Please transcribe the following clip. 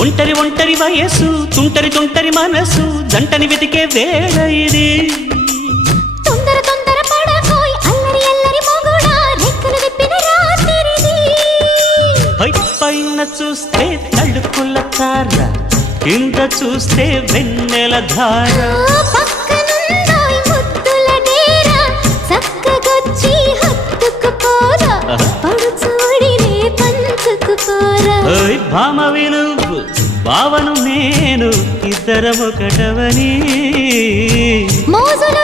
ఒంటరి ఒంటరి వయసు తుంటరి తుంటరి మనసు జంటని వెతికే వేళ ఇది తొందర తొందర పడకోయ్ అల్లరి అల్లరి మొగుడా రెక్కలు విప్పిన రాత్రిది పైన చూస్తే తడుకుల తార కింద చూస్తే వెన్నెల ధార పక్కనుందోయ్ ముద్దుల డేరా చక్కగొచ్చి హత్తుకుపోరా పడుచోడినే పంచుకుపోరా భామవి నువ్వు భావను నేను ఇద్దరమొకటవని మోజులు